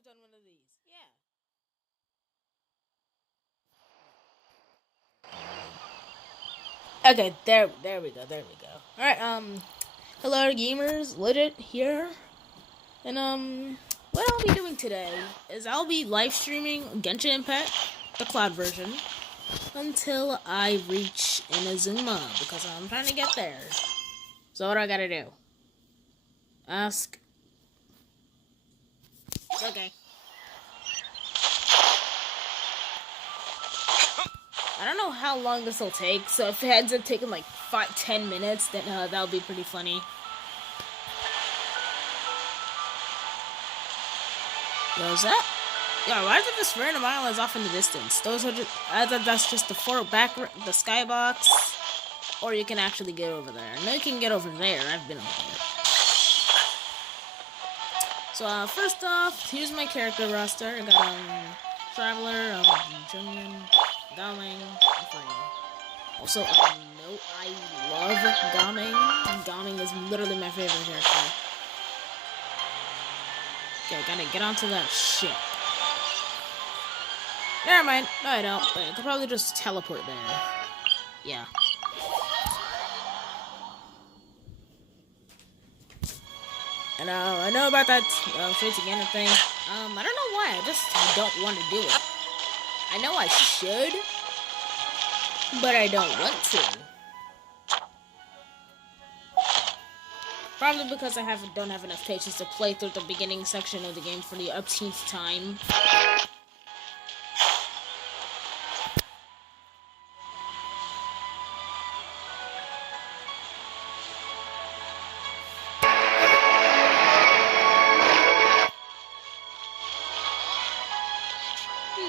I've done one of these. Yeah. Okay, there we go, there we go. Alright, hello gamers, Legit here. And what I'll be doing today is I'll be live streaming Genshin Impact, the cloud version, until I reach Inazuma, because I'm trying to get there. So what do I gotta do? Ask. Okay. I don't know how long this will take, so if it ends up taking like 5-10 minutes, then that'll be pretty funny. Yo, is that? Yeah, why is it this random islands off in the distance? Those are just, that's just the the skybox, or you can actually get over there. I know you can get over there. I've been over there. So first off, here's my character roster. I got Traveler, Junior, Gaming, and Flame. Also, no, I love Gaming. Gaming is literally my favorite character. Okay, gotta get onto that ship. Never mind. No, I don't. But I could probably just teleport there. Yeah. And I know about that straight to Ganon thing. I don't know why. I just don't want to do it. I know I should, but I don't want to. Probably because I don't have enough patience to play through the beginning section of the game for the upteenth time.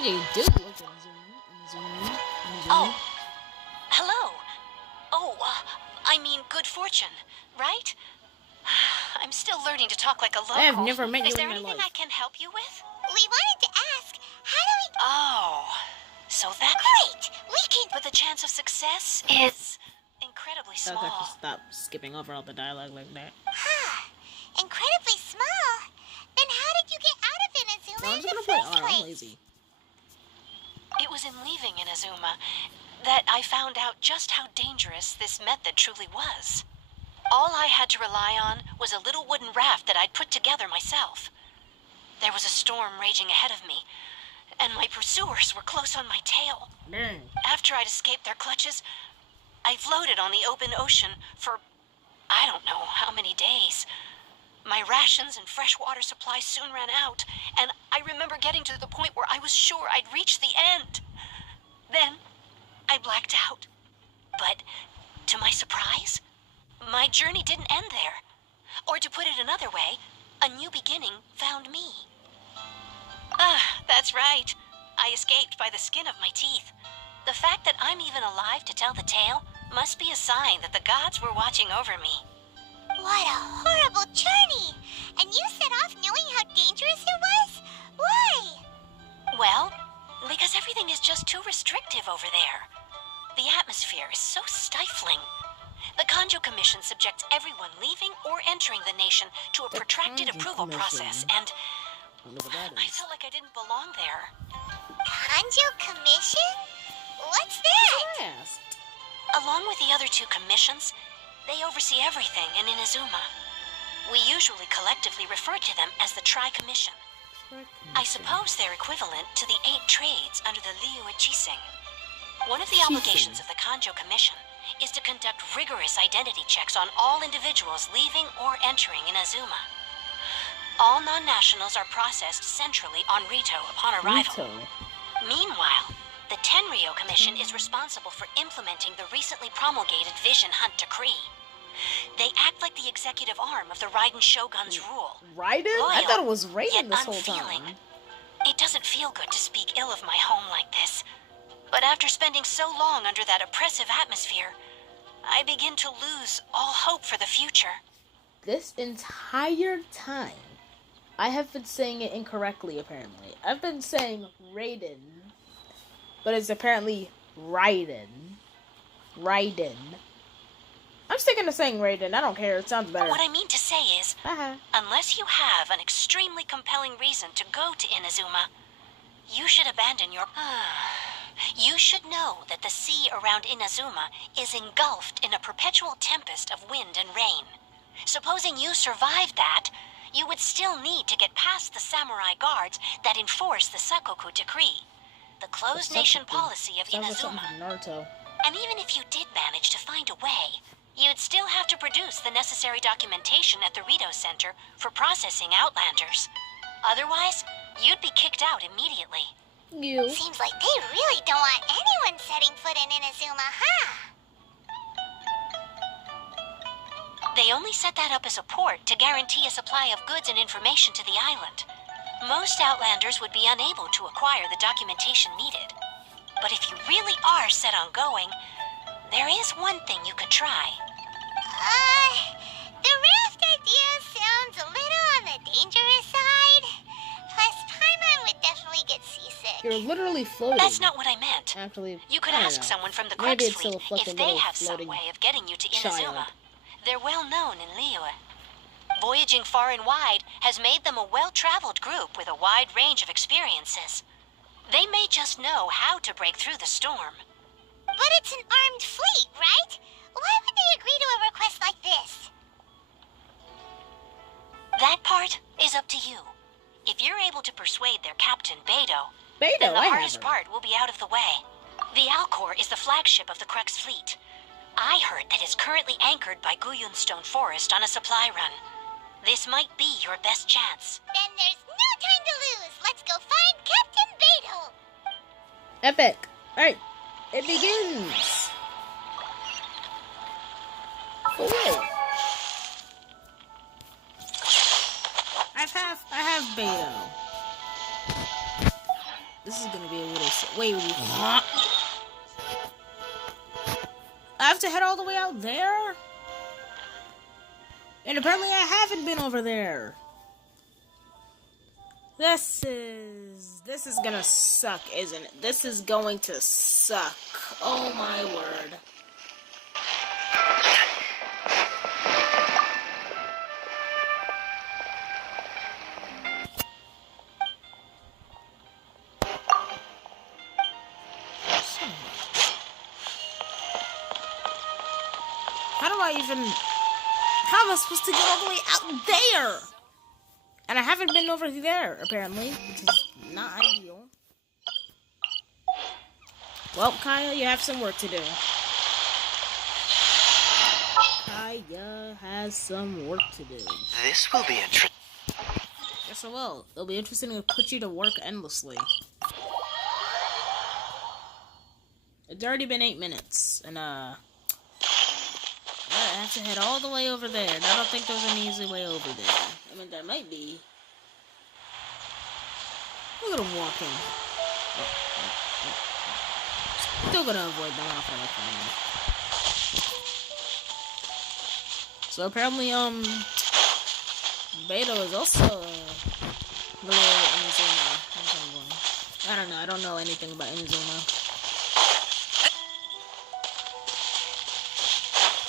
You do look at Inazuma. Oh, hello. Oh, I mean good fortune, right? I'm still learning to talk like a local. I have never met you in my life. Is there anything I can help you with? We wanted to ask, how do we... Oh, so that... Great! We can... But the chance of success is incredibly small. I'll have to stop skipping over all the dialogue like that. Incredibly small? Then how did you get out of Inazuma I'm in just the gonna first play place? I'm lazy. It was in leaving Inazuma that I found out just how dangerous this method truly was. All I had to rely on was a little wooden raft that I'd put together myself. There was a storm raging ahead of me, and my pursuers were close on my tail. After I'd escaped their clutches, I floated on the open ocean for I don't know how many days. My rations and freshwater supplies soon ran out, and I remember getting to the point where I was sure I'd reached the end. Then, I blacked out. But, to my surprise, my journey didn't end there. Or to put it another way, a new beginning found me. That's right. I escaped by the skin of my teeth. The fact that I'm even alive to tell the tale must be a sign that the gods were watching over me. What a horrible journey! And you set off knowing how dangerous it was? Why? Well, because everything is just too restrictive over there. The atmosphere is so stifling. The Kanjo Commission subjects everyone leaving or entering the nation to a protracted approval process, and I felt like I didn't belong there. Kanjo Commission? What's that? Along with the other two commissions, they oversee everything in Inazuma. We usually collectively refer to them as the Tri-Commission. I suppose they're equivalent to the 8 trades under the Liu Ichising. One of the obligations of the Kanjo Commission is to conduct rigorous identity checks on all individuals leaving or entering Inazuma. All non-nationals are processed centrally on Rito upon arrival. Meanwhile, the Tenryo Commission is responsible for implementing the recently promulgated Vision Hunt Decree. They act like the executive arm of the Raiden Shogun's rule. Raiden? I thought it was Raiden this whole unfeeling. time. It doesn't feel good to speak ill of my home like this. But after spending so long under that oppressive atmosphere, I begin to lose all hope for the future. This entire time, I have been saying it incorrectly, apparently. I've been saying Raiden, but it's apparently Raiden. Raiden. I'm sticking to saying Raiden. I don't care. It sounds better. What I mean to say is, unless you have an extremely compelling reason to go to Inazuma, you should abandon your... You should know that the sea around Inazuma is engulfed in a perpetual tempest of wind and rain. Supposing you survived that, you would still need to get past the samurai guards that enforce the Sakoku decree, the closed nation policy of Inazuma. Naruto. And even if you did manage to find a way, you'd still have to produce the necessary documentation at the Rito Center for processing Outlanders. Otherwise, you'd be kicked out immediately. Seems like they really don't want anyone setting foot in Inazuma, huh? They only set that up as a port to guarantee a supply of goods and information to the island. Most Outlanders would be unable to acquire the documentation needed. But if you really are set on going, there is one thing you could try. The raft idea sounds a little on the dangerous side. Plus, Paimon would definitely get seasick. You're literally floating. That's not what I meant. Actually, You could ask someone from the Crux fleet if they have some way of getting you to Inazuma. They're well known in Liyue. Voyaging far and wide has made them a well-traveled group with a wide range of experiences. They may just know how to break through the storm. But it's an armed fleet, right? Why would they agree to a request like this? That part is up to you. If you're able to persuade their captain, Beidou, Beidou, then the hardest part will be out of the way. The Alcor is the flagship of the Crux fleet. I heard that it's currently anchored by Guyunstone Forest on a supply run. This might be your best chance. Then there's no time to lose. Let's go find Captain Beidou. Epic. Alright, it begins. For real. I have Beidou. This is gonna be a little... Wait. I have to head all the way out there? And apparently I haven't been over there. This is gonna suck, isn't it? This is going to suck. Oh my word. How am I supposed to get all the way out there? And I haven't been over there, apparently, which is not ideal. Well, Kaya, you have some work to do. Kaya has some work to do. This will be interesting. Yes, I will. It'll be interesting to put you to work endlessly. It's already been 8 minutes, and I have to head all the way over there, and I don't think there's an easy way over there. I mean, there might be. Look at him walking. Still gonna avoid them. I don't feel like fighting them. So apparently, Beidou is also related to Inazuma. I don't know. I don't know anything about Inazuma.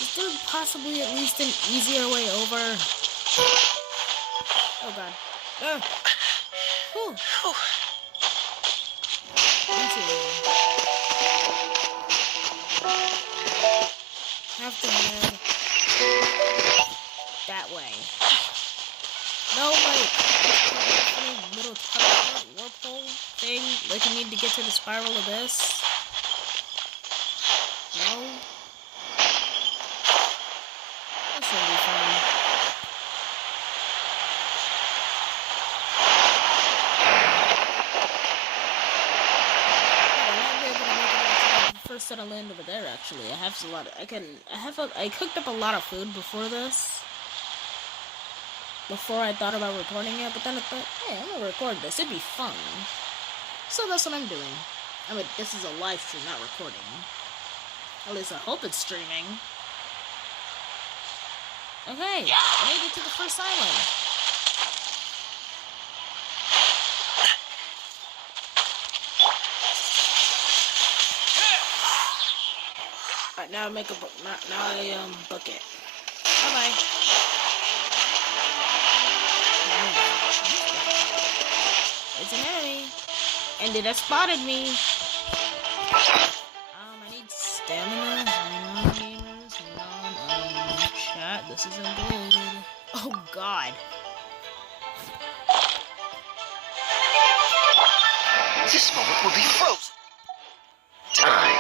Is there possibly at least an easier way over? Oh god. Whew. Have to head that way. No, like little teleport warp hole thing, like you need to get to the spiral abyss. No. This will be fun. First set of land over there. Actually, I have a lot. I cooked up a lot of food before this. Before I thought about recording it, but then I thought, hey, I'm gonna record this. It'd be fun. So that's what I'm doing. I mean, this is a live stream, not recording. At least I hope it's streaming. Okay, I made it to the first island. Alright, now make a book. Now I book it. Bye bye. It's an enemy, and it has spotted me. I need stamina. Hang on, gamers. Hang on. Chat. This isn't good. Oh God. This moment will be frozen. Time.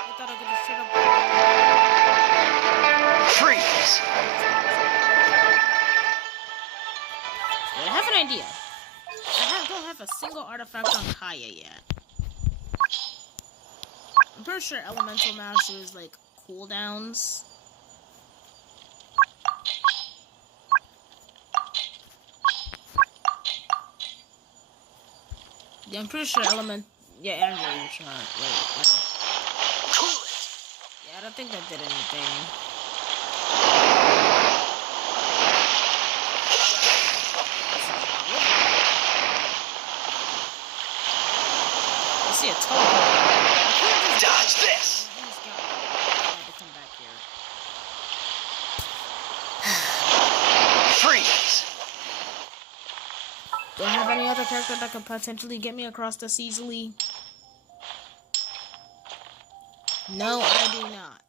I thought I could just shut up. Freeze. I have an idea. Don't have a single artifact on Kaya yet. I'm pretty sure Elemental Masters like cooldowns. Yeah, I'm pretty sure Yeah, Andrew shot. Wait, no. Cool it. Yeah, I don't think that did anything. I see a teleport. Dodge this. I had to come back here. Freeze. Do I have any other character that could potentially get me across this easily? No, I do not.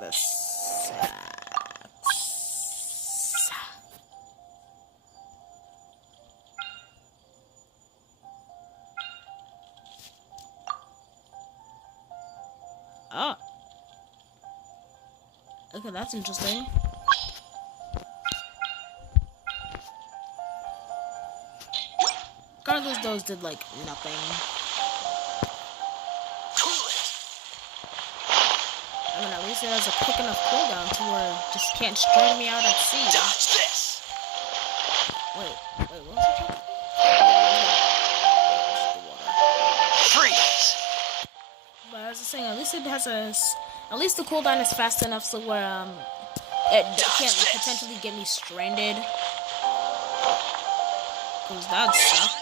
This sucks. Oh. Okay, that's interesting. Regardless, those did like nothing. Cool it. I mean, at least it has a quick enough cooldown to where it just can't straighten me out at sea. Dodge this. Wait, what was it called? The water. Freeze. But I was just saying, at least it has at least the cooldown is fast enough so where it can't potentially get me stranded. Cause that'd suck.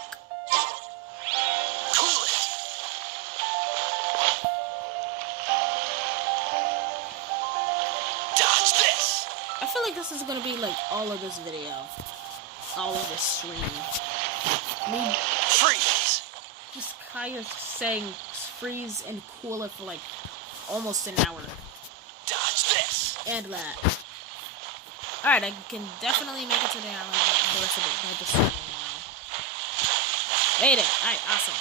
I feel like this is gonna be like all of this video, all of this stream. Me Freeze. just kind of saying freeze and cool it for like almost an hour. Dodge this. And that. Alright, I can definitely make it to the island the rest of it by just streaming now. Made it. Alright, awesome.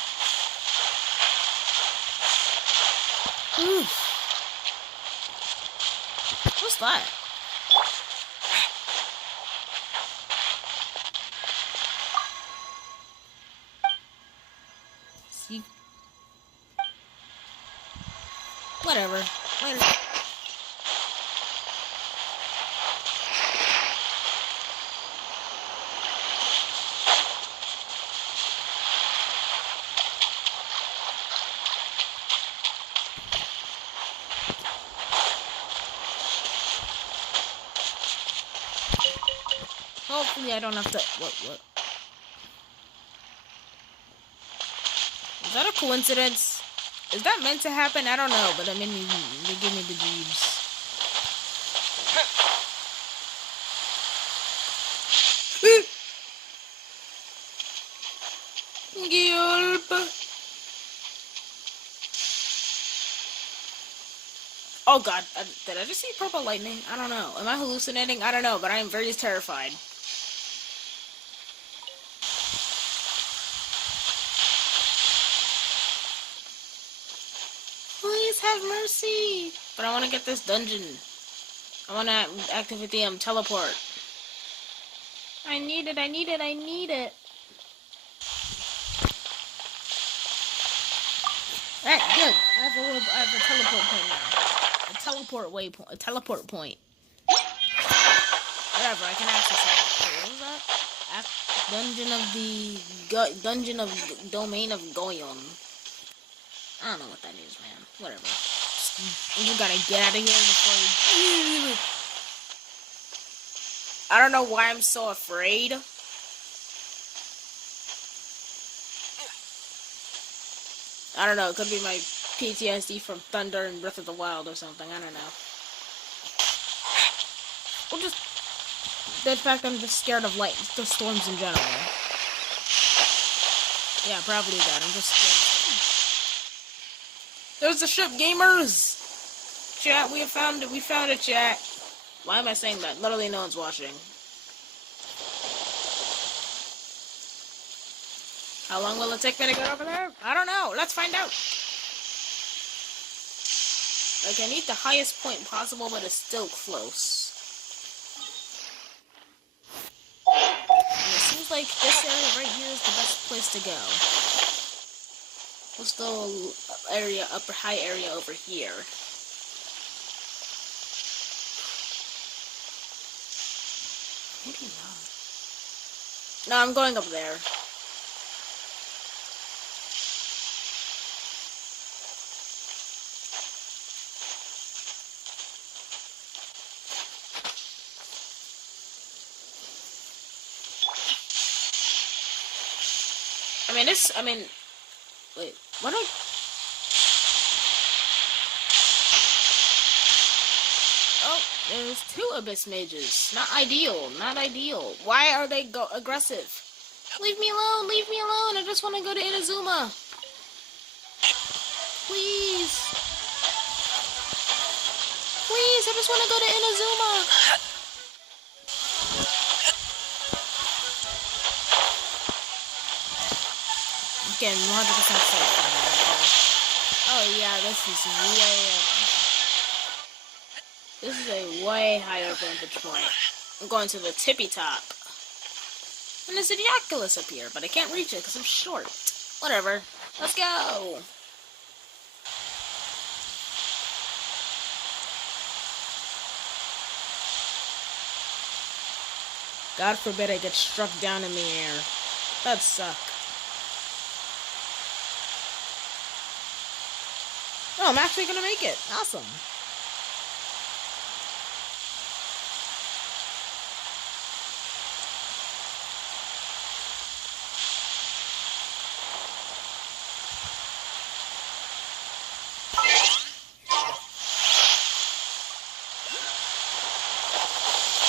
Ooh. What's that? See? Whatever. Later. Hopefully I don't have to... What? Is that a coincidence? Is that meant to happen? I don't know, but they gave me the jeebs. Gulp. Oh god, did I just see purple lightning? I don't know. Am I hallucinating? I don't know, but I am very terrified. Please have mercy. But I want to get this dungeon. I want to activate the teleport. I need it. Alright, good. I have a teleport point now. A teleport point. Whatever, I can access it. Wait, what was that? Dungeon of Domain of Goyon. I don't know what that is, man. Whatever. You gotta get out of here before you... I don't know why I'm so afraid. I don't know, it could be my PTSD from Thunder and Breath of the Wild or something, I don't know. Or just the fact I'm just scared of the storms in general. Yeah, probably that. I'm just scared. There's the ship, gamers! Chat, we found it. We found it, chat. Why am I saying that? Literally no one's watching. How long will it take me to get over there? I don't know. Let's find out. Like, I need the highest point possible, but it's still close. And it seems like this area right here is the best place to go. What's the area, high area over here? Maybe not. No, I'm going up there. Wait, what Oh, there's 2 Abyss Mages. Not ideal, not ideal. Why are they aggressive? Leave me alone, I just want to go to Inazuma. Please. Please, I just want to go to Inazuma. Again, 100% safe. Oh yeah, this is a way higher vantage point. I'm going to the tippy top. And there's an Oculus up here, but I can't reach it because I'm short. Whatever. Let's go! God forbid I get struck down in the air. That'd suck. Oh, I'm actually gonna make it. Awesome.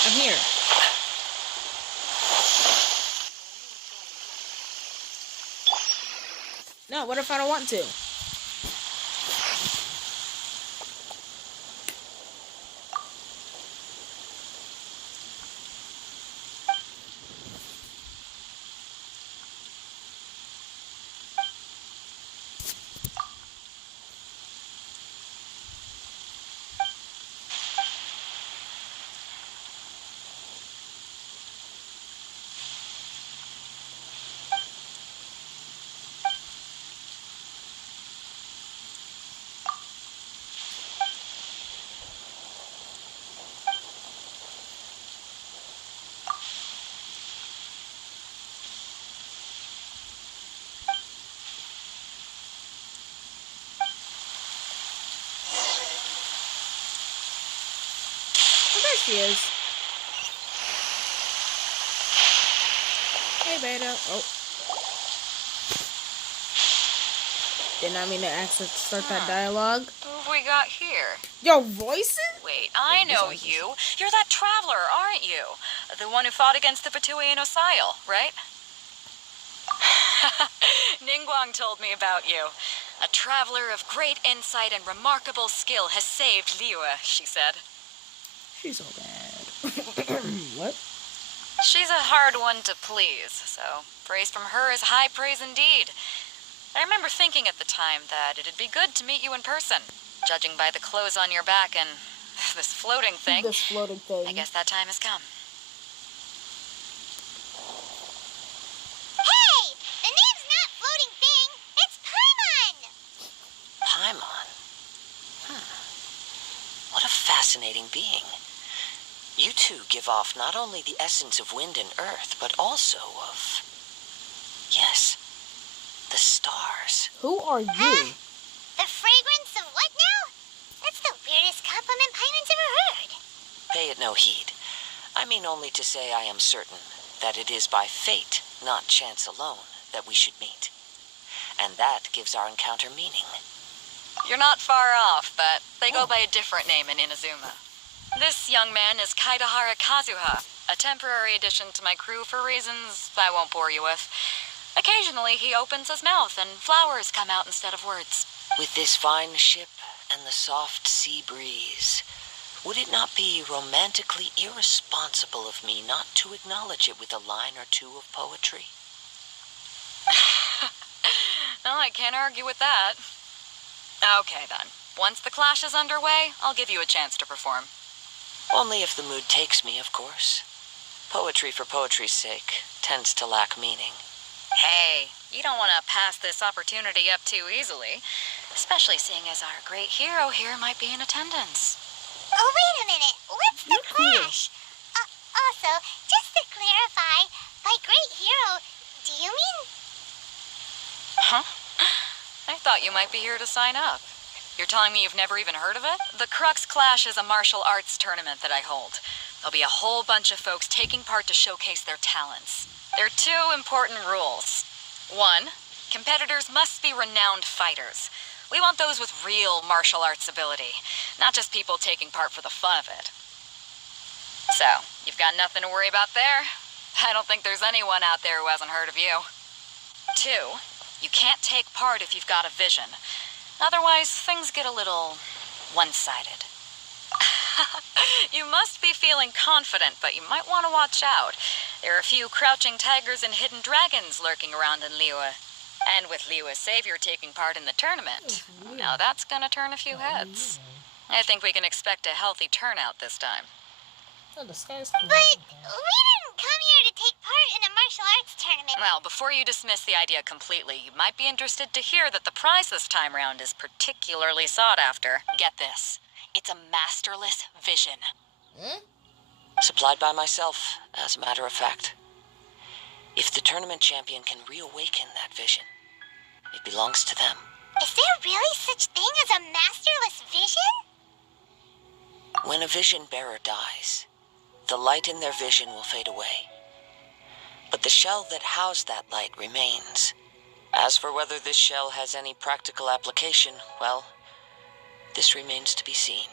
I'm here. No, what if I don't want to? There she is. Hey, Beta. Oh. Did not mean to start that dialogue. Who have we got here? Yo, voices? Wait, I know you. You're that traveler, aren't you? The one who fought against the Fatui and Osile, right? Ningguang told me about you. A traveler of great insight and remarkable skill has saved Liyue, she said. She's so bad. What? She's a hard one to please, so praise from her is high praise indeed. I remember thinking at the time that it'd be good to meet you in person, judging by the clothes on your back and this floating thing. I guess that time has come. Hey! The name's not Floating Thing. It's Paimon! Paimon? What a fascinating being. You two give off not only the essence of wind and earth, but also of... yes, the stars. Who are you? Huh? The fragrance of what now? That's the weirdest compliment Paimon's ever heard. Pay it no heed. I I mean only to say I am certain that it is by fate, not chance alone, that we should meet. And that gives our encounter meaning. You're not far off, but they go by a different name in Inazuma. This young man is Kaidahara Kazuha, a temporary addition to my crew for reasons I won't bore you with. Occasionally, he opens his mouth and flowers come out instead of words. With this fine ship and the soft sea breeze, would it not be romantically irresponsible of me not to acknowledge it with a line or two of poetry? No, I can't argue with that. Okay, then. Once the clash is underway, I'll give you a chance to perform. Only if the mood takes me, of course. Poetry for poetry's sake tends to lack meaning. Hey, you don't want to pass this opportunity up too easily, especially seeing as our great hero here might be in attendance. Oh, wait a minute. What's the clash? Also, just to clarify, by great hero, do you mean... Huh? I thought you might be here to sign up. You're telling me you've never even heard of it? The Crux Clash is a martial arts tournament that I hold. There'll be a whole bunch of folks taking part to showcase their talents. There are 2 important rules. 1, competitors must be renowned fighters. We want those with real martial arts ability, not just people taking part for the fun of it. So, you've got nothing to worry about there. I don't think there's anyone out there who hasn't heard of you. 2, you can't take part if you've got a vision. Otherwise, things get a little one-sided. You must be feeling confident, but you might want to watch out. There are a few crouching tigers and hidden dragons lurking around in Liyue. And with Liyue's savior taking part in the tournament, now that's gonna turn a few heads. I think we can expect a healthy turnout this time. Oh, the sky's But we didn't come here to take part in a martial arts tournament. Well, before you dismiss the idea completely, you might be interested to hear that the prize this time round is particularly sought after. Get this. It's a masterless vision. Huh? Supplied by myself, as a matter of fact. If the tournament champion can reawaken that vision, it belongs to them. Is there really such thing as a masterless vision? When a vision bearer dies, the light in their vision will fade away. But the shell that housed that light remains. As for whether this shell has any practical application, well, this remains to be seen.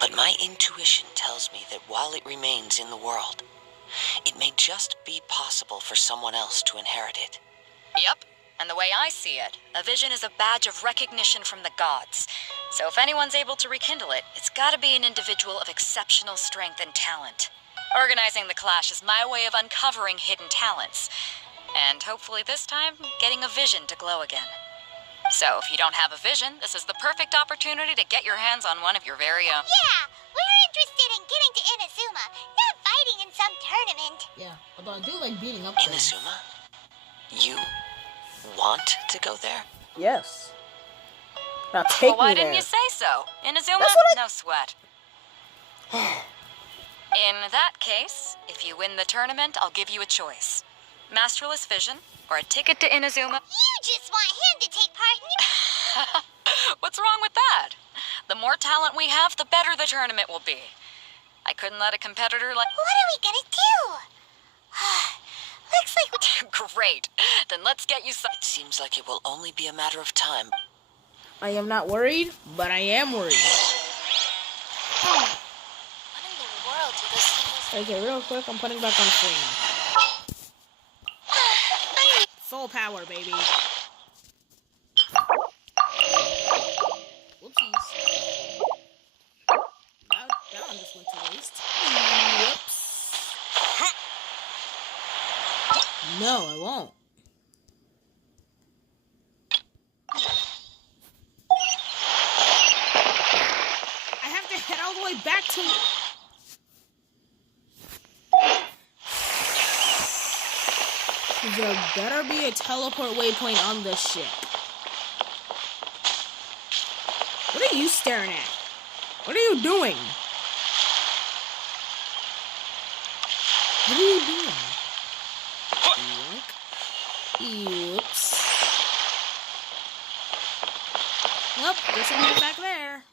But my intuition tells me that while it remains in the world, it may just be possible for someone else to inherit it. Yep, and the way I see it, a vision is a badge of recognition from the gods. So if anyone's able to rekindle it, it's gotta be an individual of exceptional strength and talent. Organizing the clash is my way of uncovering hidden talents. And hopefully this time, getting a vision to glow again. So if you don't have a vision, this is the perfect opportunity to get your hands on one of your very own. Yeah, we're interested in getting to Inazuma, not fighting in some tournament. Yeah, although I do like beating up things. Inazuma? You want to go there? Yes. Now take Well, why me didn't there. you say so? Inazuma? That's what No sweat. In that case, if you win the tournament, I'll give you a choice. Masterless vision, or a ticket to Inazuma. You just want him to take part in... What's wrong with that? The more talent we have, the better the tournament will be. I couldn't let a competitor like... What are we gonna do? Looks like we... Great. Then let's get you some... It seems like it will only be a matter of time. I am not worried, but I am worried. What in the world do those things... Okay, real quick, I'm putting back on screen. Full power, baby. Whoopsies. That one just went to waste. Whoops. No, I won't. I have to head all the way back to... There better be a teleport waypoint on this ship. What are you staring at? What are you doing? What are you doing? Oops. Nope, guess I'm heading back there.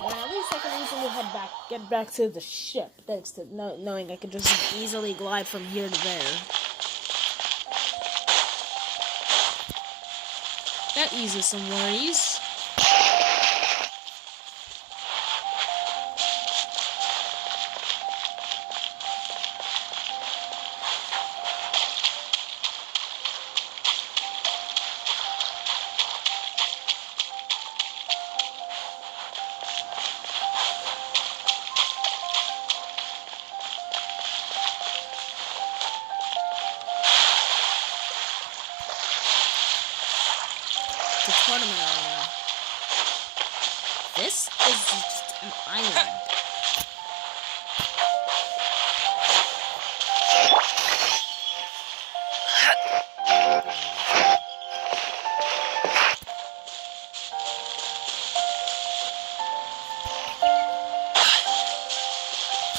Well, at least I can easily head back, get back to the ship, thanks to knowing I can just easily glide from here to there. That eases some worries. The tournament arena. This is just an island.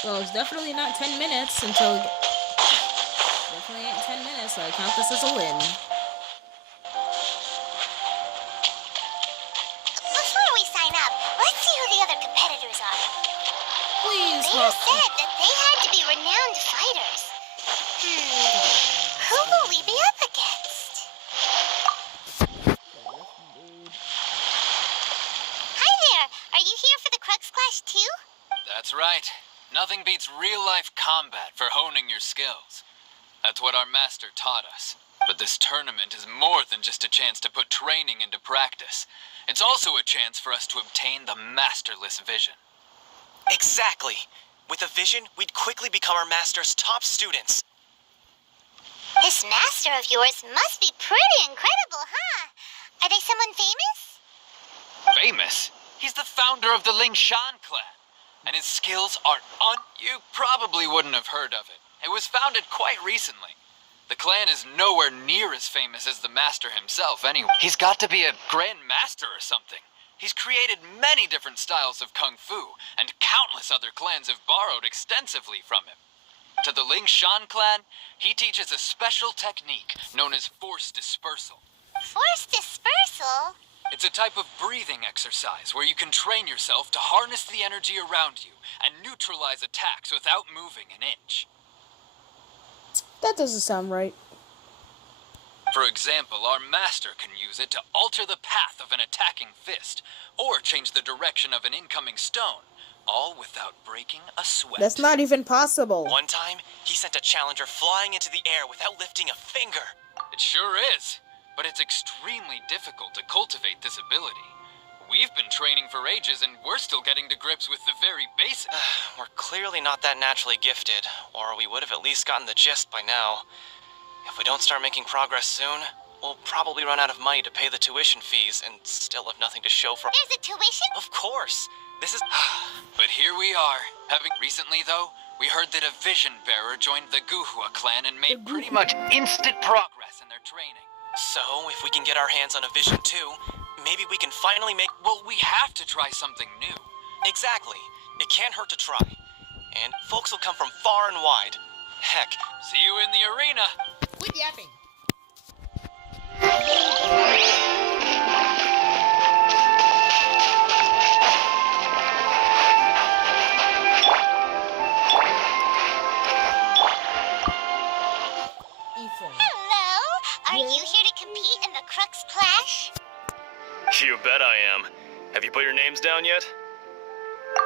Well, it's definitely not 10 minutes until... Definitely ain't 10 minutes, so I count this as a win. Before we sign up, let's see who the other competitors are. Please, They said that they had to be renowned fighters. Who will we be up against? Hi there! Are you here for the Crux Clash too? That's right. Nothing beats real-life combat for honing your skills. That's what our master taught us. But this tournament is more than just a chance to put training into practice. It's also a chance for us to obtain the masterless vision. Exactly. With a vision, we'd quickly become our master's top students. This master of yours must be pretty incredible, huh? Are they someone famous? Famous? He's the founder of the Ling Shan clan. And his skills are You probably wouldn't have heard of it. It was founded quite recently. The clan is nowhere near as famous as the master himself anyway. He's got to be a grand master or something. He's created many different styles of kung fu, and countless other clans have borrowed extensively from him. To the Ling Shan clan, he teaches a special technique known as force dispersal. Force dispersal? It's a type of breathing exercise where you can train yourself to harness the energy around you and neutralize attacks without moving an inch. That doesn't sound right. For example, our master can use it to alter the path of an attacking fist, or change the direction of an incoming stone, all without breaking a sweat. That's not even possible. One time, he sent a challenger flying into the air without lifting a finger. It sure is, but it's extremely difficult to cultivate this ability. We've been training for ages and we're still getting to grips with the very basics. We're clearly not that naturally gifted, or we would have at least gotten the gist by now. If we don't start making progress soon, we'll probably run out of money to pay the tuition fees and still have nothing to show for. There's a tuition? Of course! This is. But here we are. Recently, though, we heard that a vision bearer joined the Guhua clan and made pretty much instant progress in their training. So, if we can get our hands on a vision too, maybe we can finally make. Well, we have to try something new. Exactly. It can't hurt to try. And folks will come from far and wide. Heck. See you in the arena. Quit yapping. Hello? Are you here to compete in the Crux Clash? You bet I am. Have you put your names down yet?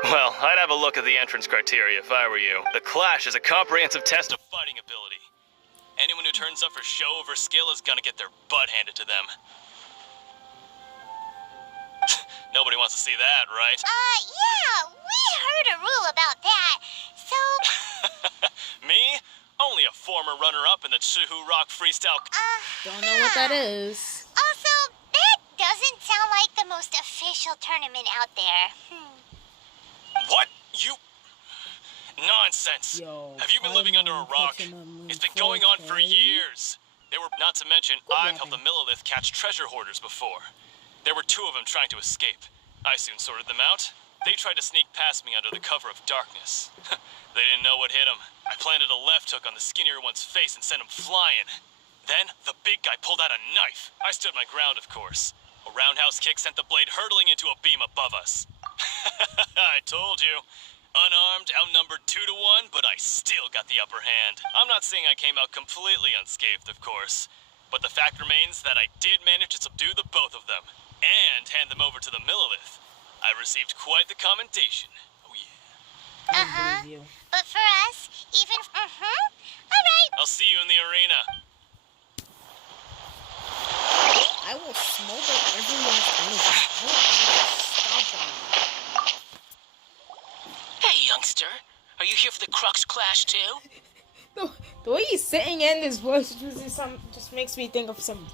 Well, I'd have a look at the entrance criteria if I were you. The Clash is a comprehensive test of Fighting ability. Anyone who turns up for show over skill is gonna get their butt handed to them. Nobody wants to see that, right? Yeah, we heard a rule about that. So, Me? Only a former runner-up in the Chihu Rock Freestyle. Don't know what that is. Also, that doesn't sound like the most official tournament out there. What? You? Nonsense. Yo, Have you been living under a rock? It's been going on for years. Not to mention, I've helped the Millilith catch treasure hoarders before. There were 2 of them trying to escape. I soon sorted them out. They tried to sneak past me under the cover of darkness. They didn't know what hit them. I planted a left hook on the skinnier one's face and sent him flying. Then, the big guy pulled out a knife. I stood my ground, of course. A roundhouse kick sent the blade hurtling into a beam above us. I told you. Unarmed, outnumbered 2 to 1, but I still got the upper hand. I'm not saying I came out completely unscathed, of course, but the fact remains that I did manage to subdue the both of them, and hand them over to the Millilith. I received quite the commendation. Oh yeah. Uh-huh. But for us, even... Alright. I'll see you in the arena. I will smolder everyone's energy. I will stomp on you. Hey, youngster. Are you here for the Crux Clash, too? The way he's sitting in his voice just makes me think of some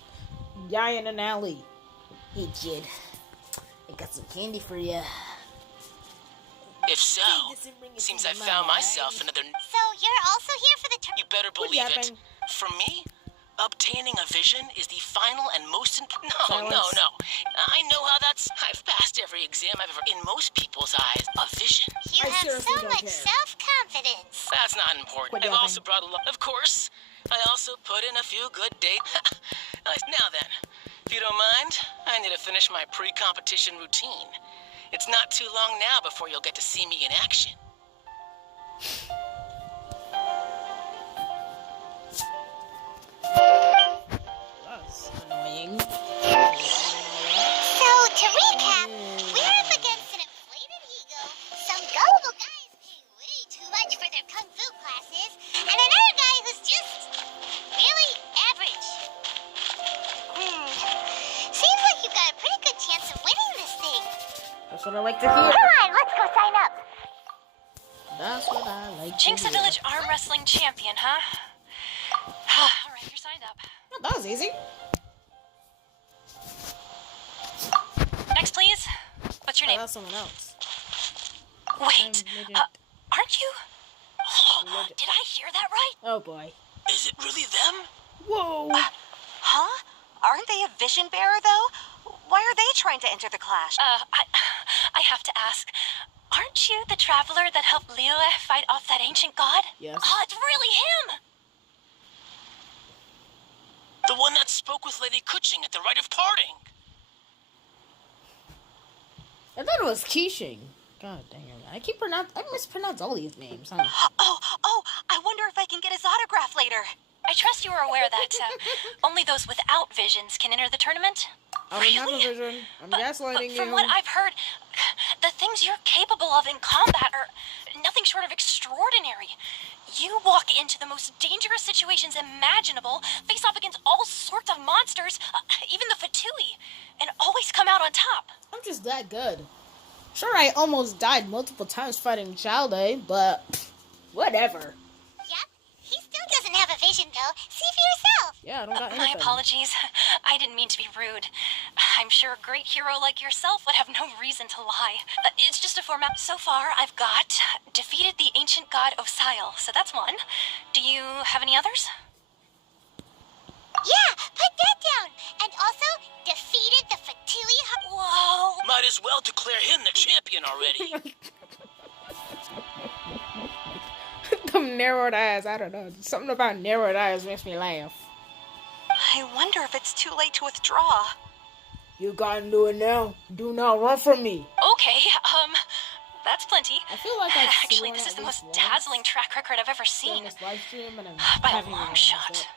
guy in an alley. Hey, kid. I got some candy for you. If so, seems I found myself another... So you're also here for the You better believe it. For me, obtaining a vision is the final and most important... No. I know how that's... I've passed every exam I've ever... In most people's eyes, a vision. You have so much self-confidence. That's not important. I've also brought a lot... Of course, I also put in a few good dates. Now then, if you don't mind, I need to finish my pre-competition routine. It's not too long now before you'll get to see me in action. That's annoying. So, to recap, we're up against an inflated ego, some gullible guys paying way too much for their kung fu classes, and another guy who's just really average. Seems like you've got a pretty good chance of winning this thing. That's what I like to hear. Come on, let's go sign up. That's what I like Jinx to the hear. Village Arm Wrestling Champion, huh? Alright, you're signed up. Oh, that was easy. Next, please. What's your Oh, name? that's someone else. Wait, aren't you? Midget. Did I hear that right? Oh boy. Is it really them? Whoa. Huh? Aren't they a vision bearer, though? Why are they trying to enter the clash? I have to ask. Aren't you the traveler that helped Liyue fight off that ancient god? Yes. Oh, it's really him! The one that spoke with Lady Kuching at the rite of parting. I thought it was Keishing. God dang it. I mispronounce all these names, huh? Oh, I wonder if I can get his autograph later. I trust you are aware that only those without visions can enter the tournament. I don't have a vision. I'm gaslighting you. From what I've heard, the things you're capable of in combat are nothing short of extraordinary. You walk into the most dangerous situations imaginable, face off against all sorts of monsters, even the Fatui, and always come out on top. I'm just that good. Sure, I almost died multiple times fighting Chaldea, but whatever. Yep, he still doesn't have a vision, though. See for yourself. Yeah, I don't got My anything. apologies. I didn't mean to be rude. I'm sure a great hero like yourself would have no reason to lie. It's just a format. So far, I've got defeated the ancient god Osile, so that's one. Do you have any others? Yeah, put that down. And also, defeated the Fatui. Whoa! Might as well declare him the champion already. Them narrowed eyes, I don't know. Something about narrowed eyes makes me laugh. I wonder if it's too late to withdraw. You gotta do it now. Do not run from me. Okay, that's plenty. I feel like I've Actually, sworn this is at the least most once dazzling track record I've ever during seen. this live stream, and I'm By a having long realized shot. it.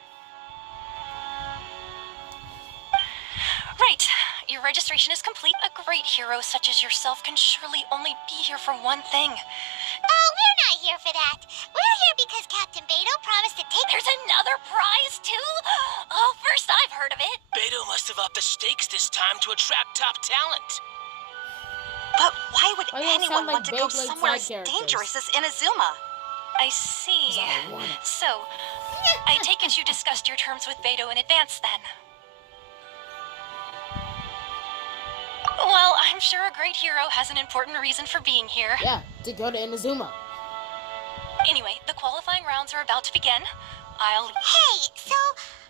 Right. Your registration is complete. A great hero such as yourself can surely only be here for one thing. Oh, we're not here for that. We're here because Captain Beto promised to take... There's another prize, too? Oh, first I've heard of it. Beto must have upped the stakes this time to attract top talent. But why would Why do they anyone sound like want to go Beyblade somewhere as side characters? dangerous as Inazuma? I see. 'Cause I want it. So, I take it you discussed your terms with Beto in advance, then? Well, I'm sure a great hero has an important reason for being here. Yeah, to go to Inazuma. Anyway, the qualifying rounds are about to begin. I'll... Hey, so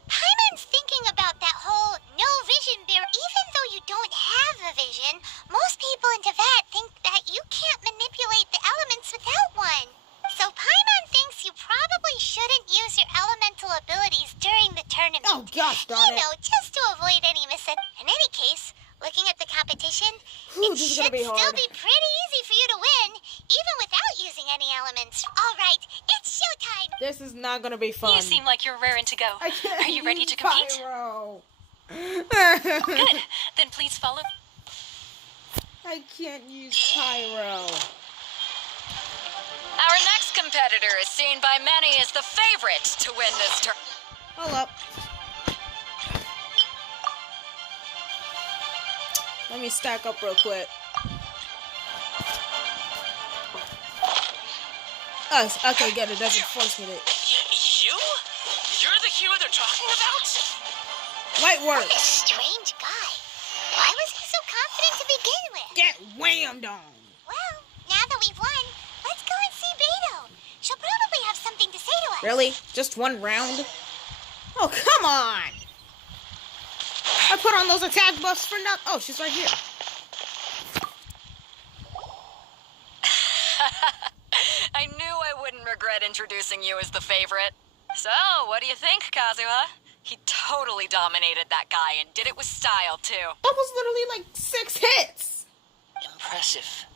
Paimon's thinking about that whole no vision bear. Even though you don't have a vision, most people in Teyvat think that you can't manipulate the elements without one. So Paimon thinks you probably shouldn't use your elemental abilities during the tournament. Oh gosh darn You it. know, just to avoid any In any case, Looking at the competition, Whew, it this is should gonna be still hard. be pretty easy for you to win, even without using any elements. All right, it's showtime. This is not gonna be fun. You seem like you're raring to go. I can't Are you ready use to compete? pyro. Good. Then please follow. I can't use pyro. Our next competitor is seen by many as the favorite to win this tournament. Hold up. Let me stack up real quick. Oh, okay, good. It doesn't force me to. You? You're the hero they're talking about? Light What a works. strange guy. Why was he so confident to begin with? Get whammed on. Well, now that we've won, let's go and see Beto. She'll probably have something to say to us. Really? Just one round? Oh, come on! I put on those attack buffs for nothing. Oh, she's right here. I knew I wouldn't regret introducing you as the favorite. So, what do you think, Kazuha? He totally dominated that guy and did it with style, too. That was literally like 6 hits. Impressive.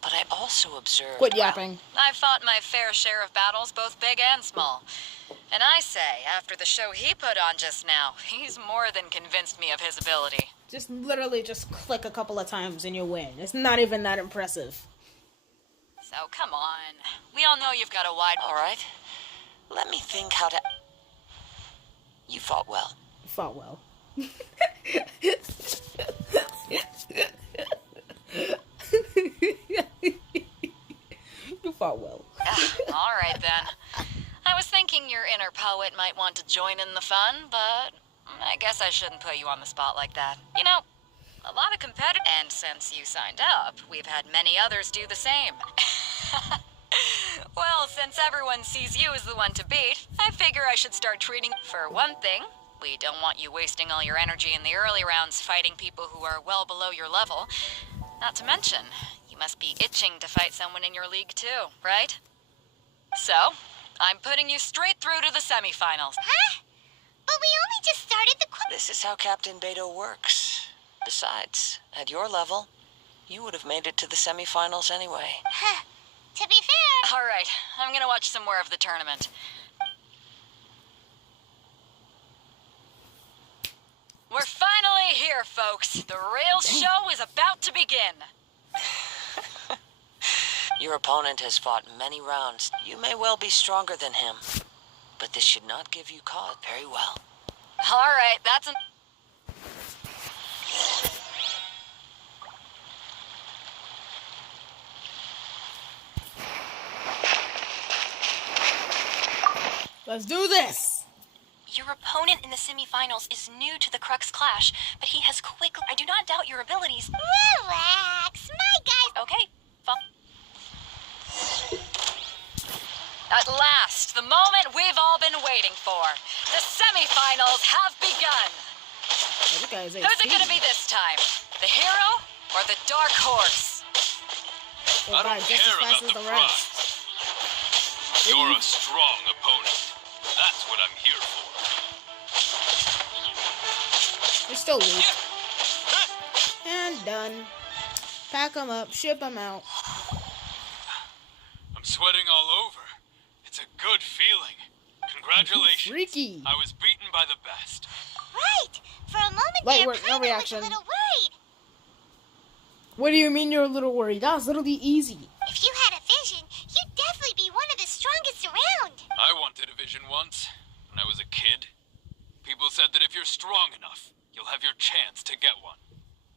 But I also observed... Quit yapping. I've fought my fair share of battles, both big and small. And I say, after the show he put on just now, he's more than convinced me of his ability. Just literally just click a couple of times and you win. It's not even that impressive. So, come on. We all know you've got a wide... All right. Let me think how to... You fought well. Fought well. You fought well. All right, then. I was thinking your inner poet might want to join in the fun, but I guess I shouldn't put you on the spot like that. You know, a lot of competitors... And since you signed up, we've had many others do the same. Well, since everyone sees you as the one to beat, I figure I should start treating... For one thing, we don't want you wasting all your energy in the early rounds fighting people who are well below your level. Not to mention, you must be itching to fight someone in your league too, right? So, I'm putting you straight through to the semifinals. Huh? But we only just started the This is how Captain Beto works. Besides, at your level, you would have made it to the semifinals anyway. To be fair, All right, I'm gonna watch some more of the tournament. We're finally here, folks. The real show is about to begin. Your opponent has fought many rounds. You may well be stronger than him, but this should not give you cause. Very well. All right, that's an... Let's do this. Your opponent in the semifinals is new to the Crux Clash, but he has quickly... I do not doubt your abilities. relax. My guys. Okay, At last, the moment we've all been waiting for. The semifinals have begun. Oh, that guy's Who's it gonna be this time? The hero or the dark horse? Oh, I don't God, just as care fast about as the the rest. prize. You're a strong opponent. That's what I'm here for. You're still weak. And done. Pack them up, ship them out. I'm sweating all over. It's a good feeling. Congratulations. Freaky. I was beaten by the best. Right. For a moment Light there, work, no Paimon was reaction. a little worried. What do you mean you're a little worried? That was literally easy. If you had a vision, you'd definitely be one of the strongest around. I wanted a vision once, when I was a kid. People said that if you're strong enough, you'll have your chance to get one.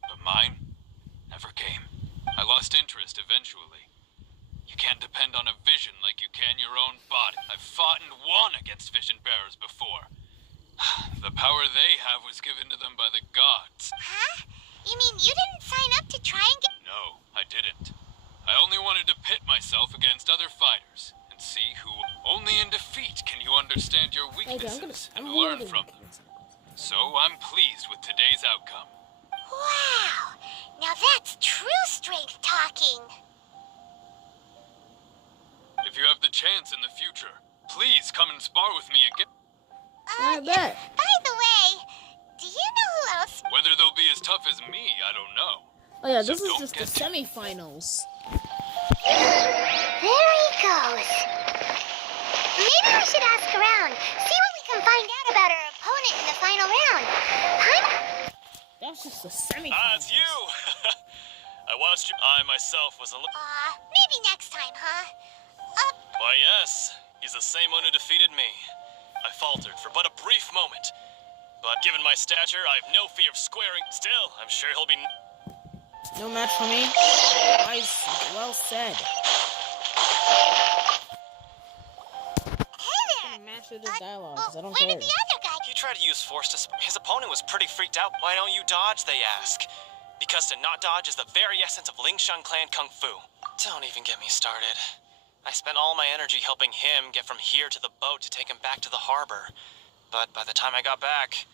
But mine never came. I lost interest eventually. You can't depend on a vision like you can your own body. I've fought and won against vision bearers before. The power they have was given to them by the gods. Huh? You mean you didn't sign up to try and get... No, I didn't. I only wanted to pit myself against other fighters and see who... Only in defeat can you understand your weaknesses and learn from them. So I'm pleased with today's outcome. Wow. Now that's true strength talking. If you have the chance in the future, please come and spar with me again. I bet. By the way, do you know who else? Whether they'll be as tough as me Oh yeah, So this is don't just the get too- semifinals. There he goes. Maybe we should ask around, see what we can find out about our opponent in the final round. That's just the semifinals. Ah, it's you! I watched you. I myself was a little. Maybe next time, huh? Why, yes. He's the same one who defeated me. I faltered for but a brief moment. But given my stature, I have no fear of squaring. Still, I'm sure he'll be. No match for me. Nice. Well said. Hey there! Match with this dialogue, because I don't Where care. did the other guy He tried to use force to. His opponent was pretty freaked out. Why don't you dodge, they ask. Because to not dodge is the very essence of Lingshan clan kung fu. Don't even get me started. I spent all my energy helping him get from here to the boat to take him back to the harbor. But by the time I got back,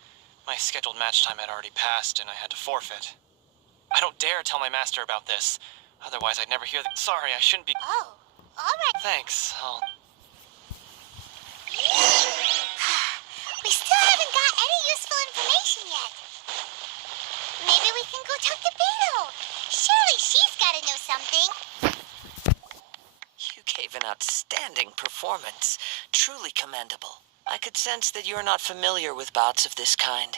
my scheduled match time had already passed and I had to forfeit. I don't dare tell my master about this. Otherwise, I'd never hear the. Sorry, I shouldn't be. Oh, alright. Thanks. We still haven't got any useful information yet. Maybe we can go talk to Beto. Surely she's gotta know something. You gave an outstanding performance. Truly commendable. I could sense that you're not familiar with bouts of this kind,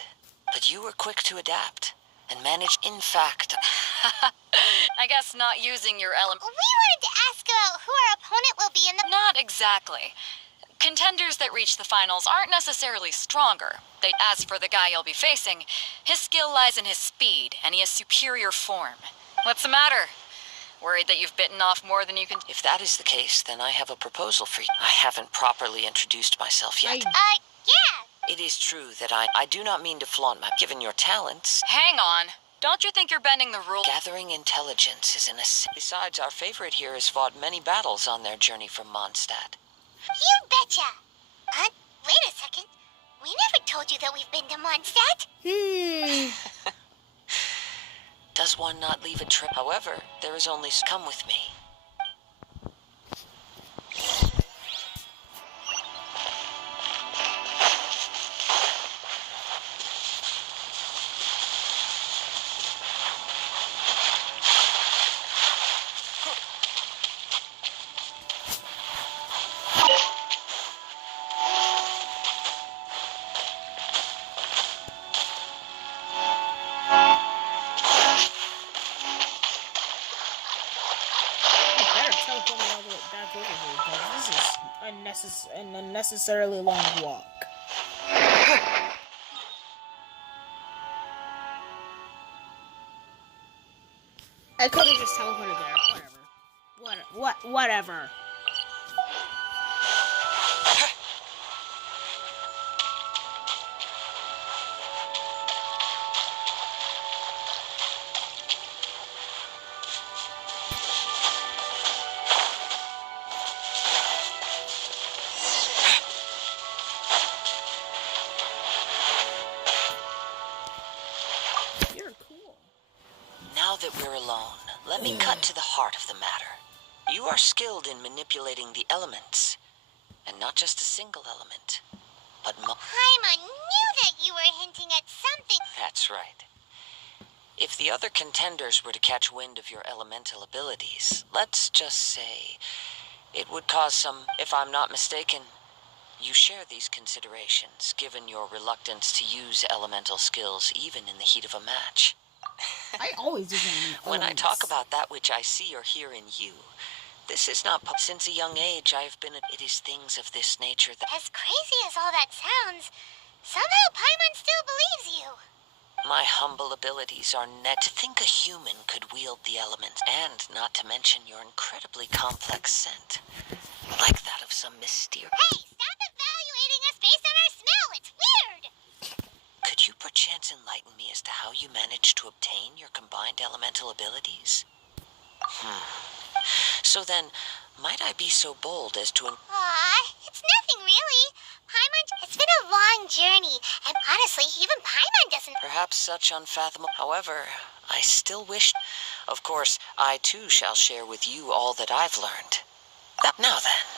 but you were quick to adapt and managed, in fact. I guess not using your element. We wanted to ask about who our opponent will be in the... Not exactly. Contenders that reach the finals aren't necessarily stronger. As for the guy you'll be facing, his skill lies in his speed, and he has superior form. What's the matter? Worried that you've bitten off more than you can... If that is the case, then I have a proposal for you. I haven't properly introduced myself yet. yeah. It is true that I do not mean to flaunt my... Given your talents... Hang on. Don't you think you're bending the rules? Gathering intelligence is Besides, our favorite here has fought many battles on their journey from Mondstadt. You betcha. Wait a second. We never told you that we've been to Mondstadt. Does one not leave a trip? However, there is only... Come with me. An unnecessarily long walk. I could have just teleported there. Whatever. Now that we're alone, let me cut to the heart of the matter. You are skilled in manipulating the elements, and not just a single element, but Paimon knew that you were hinting at something. That's right. If the other contenders were to catch wind of your elemental abilities, let's just say it would cause some, if I'm not mistaken, you share these considerations, given your reluctance to use elemental skills even in the heat of a match. I always do that. When I talk about that which I see or hear in you, this is not... Since a young age, I have been... It is things of this nature that... As crazy as all that sounds, somehow Paimon still believes you. My humble abilities are net to think a human could wield the elements, and not to mention your incredibly complex scent. Like that of some mysterious... Hey, stop evaluating us based on our smell! It's weird! Could you perchance enlighten me as to how you managed to obtain your combined elemental abilities? So then, might I be so bold as to... It's nothing really. Paimon, it's been a long journey, and honestly, even Paimon doesn't... Perhaps such unfathomable... However, I still wish... Of course, I too shall share with you all that I've learned. Now then...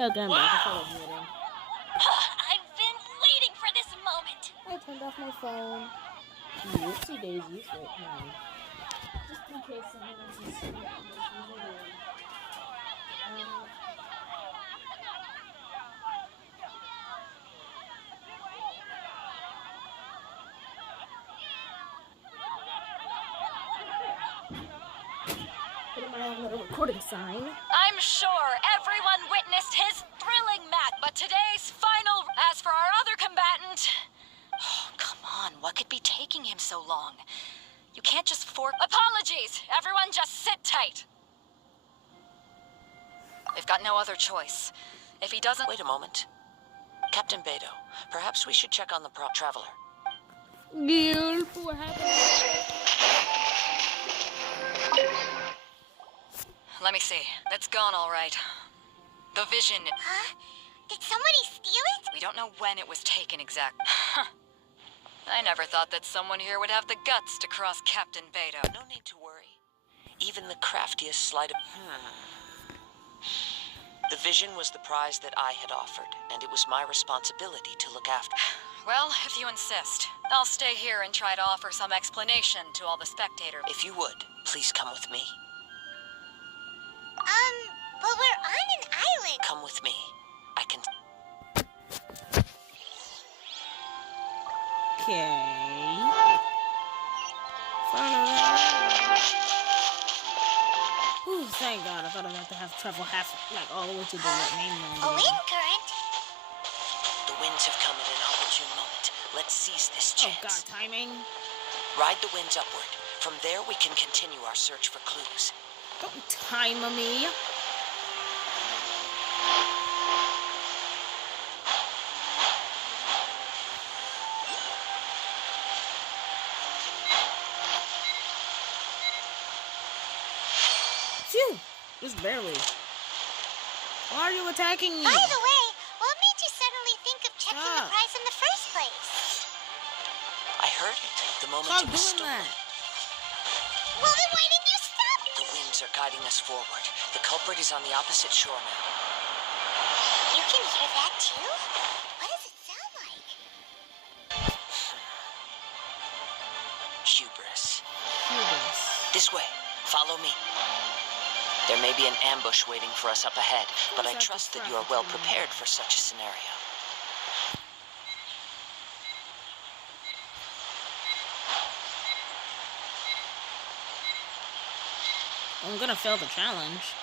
Okay, I'm back. I felt like muting. I've been waiting for this moment. I turned off my phone. Whoopsie daisies. Wait, hang on. Just in case someone else is seeing what we're doing. Put in my own little recording sign. I'm sure everyone witnessed his thrilling match, but today's final. As for our other combatant. Oh, come on, what could be taking him so long? You can't just fork. Apologies! Everyone just sit tight. They've got no other choice. If he doesn't. Wait a moment. Captain Beto, perhaps we should check on the traveler. Gil, what happened? Let me see. It's gone all right. The vision. Huh? Did somebody steal it? We don't know when it was taken exactly. I never thought that someone here would have the guts to cross Captain Beto. No need to worry. Even the craftiest sleight of... The vision was the prize that I had offered, and it was my responsibility to look after. Well, if you insist, I'll stay here and try to offer some explanation to all the spectators. If you would, please come with me. But we're on an island. Come with me. I can... Okay. Ooh, thank God. I thought I'd have to travel all the way to the mainland. A wind current? The winds have come at an opportune moment. Let's seize this chance. Oh God, timing. Ride the winds upward. From there, we can continue our search for clues. Don't time me. Phew! Just barely. Why are you attacking me? By the way, what made you suddenly think of checking the Stop. prize in the first place? I heard it the moment Stop it was doing stolen. that. Well, then why didn't you stop it? The winds are guiding us forward. The culprit is on the opposite shore now. You can hear that too? What does it sound like? Hubris. Hubris. This way. Follow me. There may be an ambush waiting for us up ahead, but I trust that you are well prepared for such a scenario. I'm gonna fail the challenge.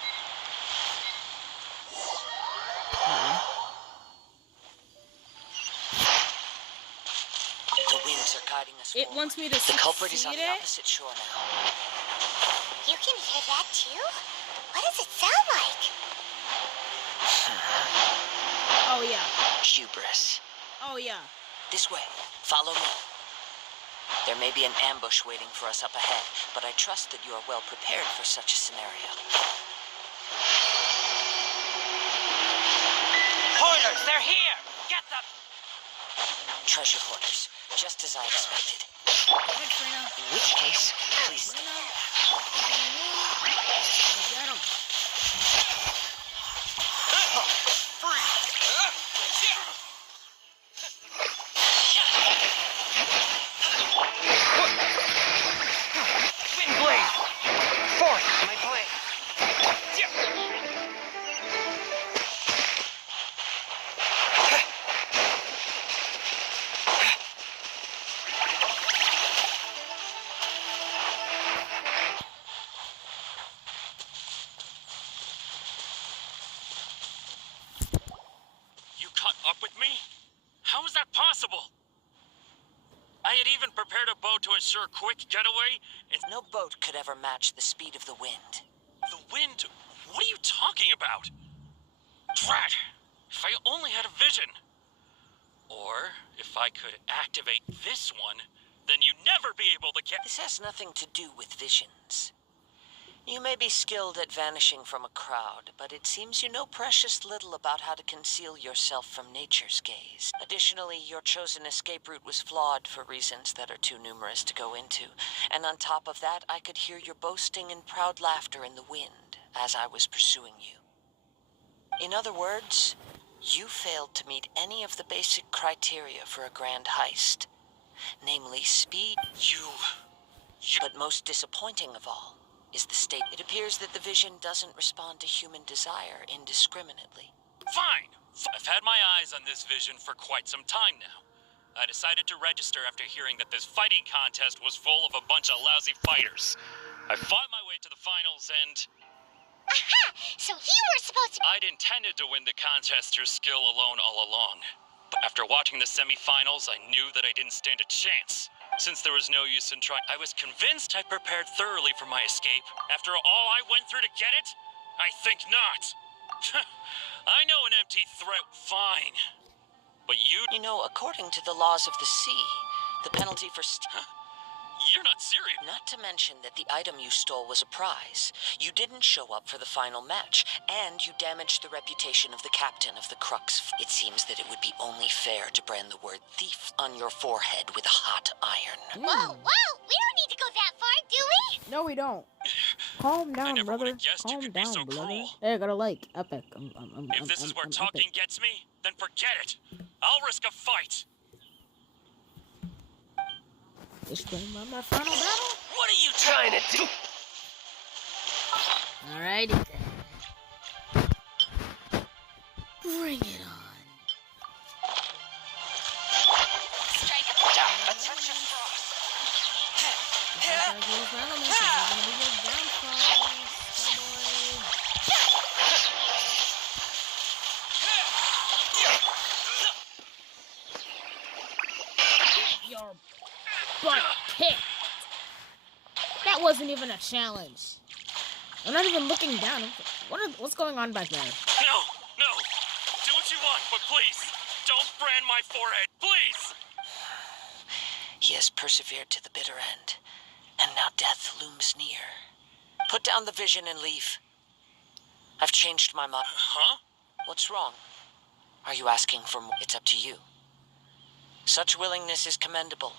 The winds are guiding us It forward. wants me to The culprit is on succeed the it? opposite shore now. You can hear that too? What does it sound like? Oh yeah. Hubris. Oh yeah. This way. Follow me. There may be an ambush waiting for us up ahead, but I trust that you are well prepared for such a scenario. Hoarders, they're here! Get them! Treasure hoarders, just as I expected. Good, Trina. In which case, please stay Trina. there. Get him. Wind blade! Force my blade! You caught up with me? How is that possible? I had even prepared a boat to ensure a quick getaway, and No boat could ever match the speed of the wind. the wind. What are you talking about? Drat! If I only had a vision. Or if I could activate this one, then you'd never be able to get. This has nothing to do with visions. You may be skilled at vanishing from a crowd, but it seems you know precious little about how to conceal yourself from nature's gaze. Additionally, your chosen escape route was flawed for reasons that are too numerous to go into. And on top of that, I could hear your boasting and proud laughter in the wind as I was pursuing you. In other words, you failed to meet any of the basic criteria for a grand heist. Namely, speed. But most disappointing of all is the state. It appears that the vision doesn't respond to human desire indiscriminately. Fine! I've had my eyes on this vision for quite some time now. I decided to register after hearing that this fighting contest was full of a bunch of lousy fighters. I fought my way to the finals and... Aha! So you were supposed to... I'd intended to win the contest through skill alone all along. But after watching the semifinals, I knew that I didn't stand a chance. Since there was no use in trying, I was convinced I prepared thoroughly for my escape. After all I went through to get it? I think not. I know an empty threat, fine. But you... You know, according to the laws of the sea, the penalty for... You're not serious. Not to mention that the item you stole was a prize. You didn't show up for the final match, and you damaged the reputation of the captain of the Crux. It seems that it would be only fair to brand the word thief on your forehead with a hot iron. Whoa, we don't need to go that far, do we? No, we don't. Calm I down, never brother. would have guessed you Calm could be down, so brother. cruel. Hey, I got a like. Epic. If this is where talking epic. gets me, then forget it. I'll risk a fight. This going on my final battle? What are you trying to do? Alrighty then. Bring it on. Strike it down. A touch of frost. Your butt kicked. That wasn't even a challenge. I'm not even looking down. What's going on back there? No. Do what you want, but please, don't brand my forehead, please. He has persevered to the bitter end, and now death looms near. Put down the vision and leave. I've changed my mind. Huh? What's wrong? Are you asking for more? It's up to you. Such willingness is commendable,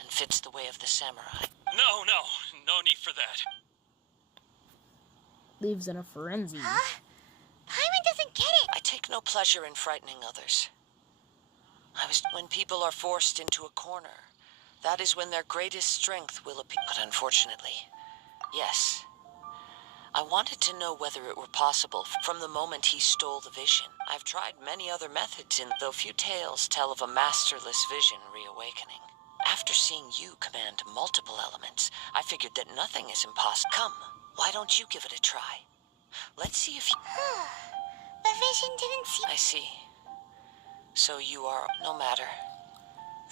and fits the way of the samurai. No need for that. Leaves in a frenzy. Huh? Paimon doesn't get it. I take no pleasure in frightening others. When people are forced into a corner, that is when their greatest strength will appear. But unfortunately, yes. I wanted to know whether it were possible from the moment he stole the vision. I've tried many other methods, though few tales tell of a masterless vision reawakening. After seeing you command multiple elements, I figured that nothing is impossible. Come, why don't you give it a try? Let's see if you... The vision didn't seem... I see. So you are... No matter.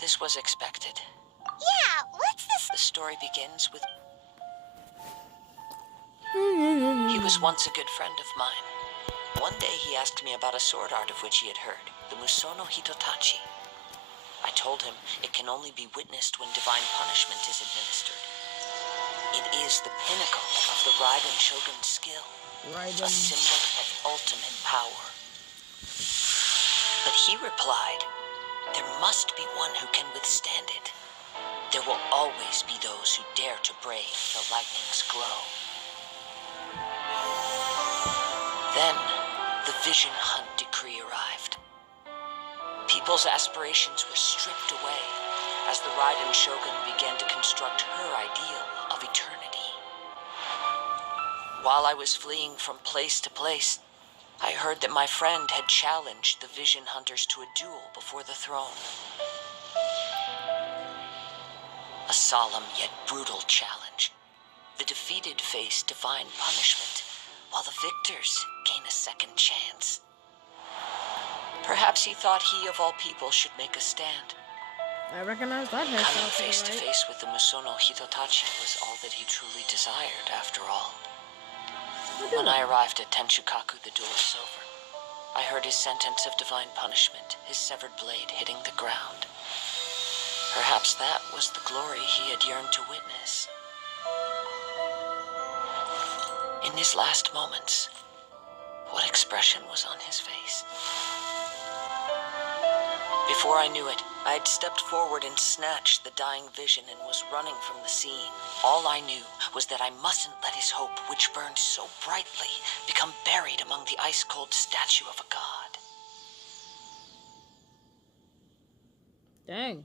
This was expected. Yeah, what's this? The story begins with... He was once a good friend of mine. One day he asked me about a sword art of which he had heard, the Musono Hitotachi. I told him it can only be witnessed when divine punishment is administered. It is the pinnacle of the Raiden Shogun's skill, a symbol of ultimate power. But he replied, there must be one who can withstand it. There will always be those who dare to brave the lightning's glow. Then, the Vision Hunt decree arrived. People's aspirations were stripped away as the Raiden Shogun began to construct her ideal of eternity. While I was fleeing from place to place, I heard that my friend had challenged the Vision Hunters to a duel before the throne. A solemn yet brutal challenge. The defeated face divine punishment, while the victors gain a second chance. Perhaps he thought he of all people should make a stand. I recognize that hairstyle. Coming face to face with the Musono Hitotachi was all that he truly desired, after all. When I arrived at Tenchukaku, the duel was over. I heard his sentence of divine punishment, his severed blade hitting the ground. Perhaps that was the glory he had yearned to witness. In his last moments, what expression was on his face? Before I knew it, I had stepped forward and snatched the dying vision and was running from the scene. All I knew was that I mustn't let his hope, which burned so brightly, become buried among the ice-cold statue of a god. Dang.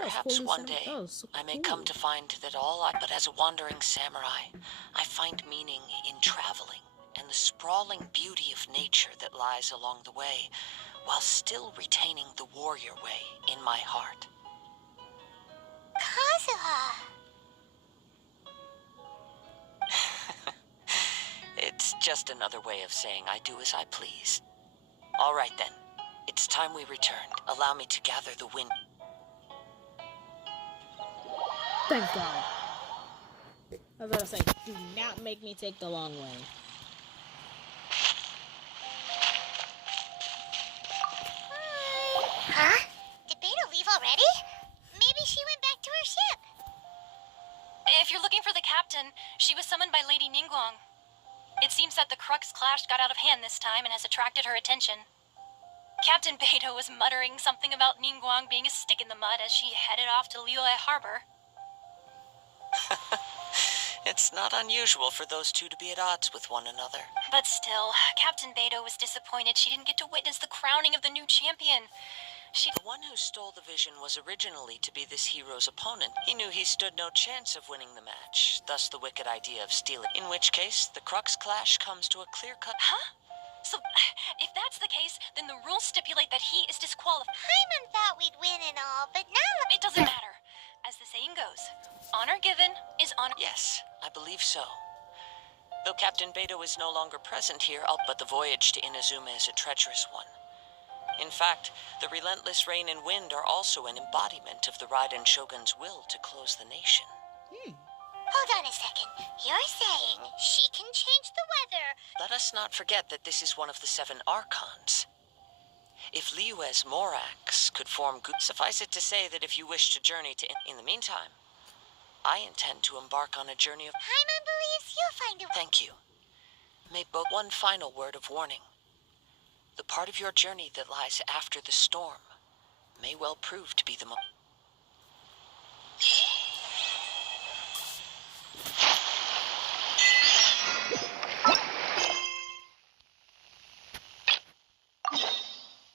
Perhaps one day, I may come to find that but as a wandering samurai, I find meaning in traveling and the sprawling beauty of nature that lies along the way, while still retaining the warrior way in my heart. Kazuha. It's just another way of saying I do as I please. All right then, it's time we returned. Allow me to gather the wind. Thank God. I was gonna say, do not make me take the long way. Huh? Did Beta leave already? Maybe she went back to her ship. If you're looking for the captain, she was summoned by Lady Ningguang. It seems that the Crux clash got out of hand this time and has attracted her attention. Captain Beto was muttering something about Ningguang being a stick in the mud as she headed off to Liyue Harbor. It's not unusual for those two to be at odds with one another. But still, Captain Beto was disappointed she didn't get to witness the crowning of the new champion. The one who stole the vision was originally to be this hero's opponent. He knew he stood no chance of winning the match, thus the wicked idea of stealing. In which case, the Crux clash comes to a clear-cut... Huh? So, if that's the case, then the rules stipulate that he is disqualified. Paimon thought we'd win and all, but now... It doesn't matter. As the saying goes, honor given is honor... Yes, I believe so. Though Captain Beto is no longer present here, but the voyage to Inazuma is a treacherous one. In fact, the relentless rain and wind are also an embodiment of the Raiden Shogun's will to close the nation. Hold on a second. You're saying she can change the weather? Let us not forget that this is one of the 7 Archons. If Liyue's Morax could form good, suffice it to say that if you wish to journey to... In the meantime, I intend to embark on a journey of... Paimon believes you'll find a... Thank you. May both... One final word of warning. The part of your journey that lies after the storm may well prove to be the most...